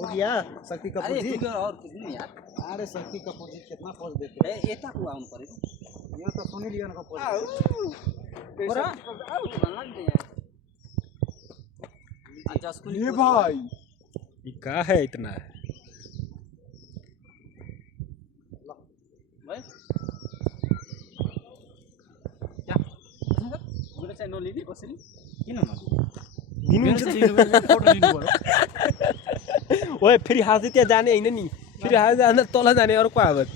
हो गया शक्ति कपूर अरे जी। तू और कुछ नहीं यार। अरे शक्ति कपूर जी कितना पोज देते ए एता को आउन पड़ेगा ये तो सुन ही लिया ना पोज। पूरा लग गया अच्छा स्कूल ये भाई ये का है इतना भाई क्या बोले चाहिँ नलिने कसरी किन नलिने दिनु मेरो चाहिँ फोटो लिनु पर्यो ओए फेरि हात त्यहाँ जाने हैन नि फेरि हात जाँदा तल जाने अर्को आवाज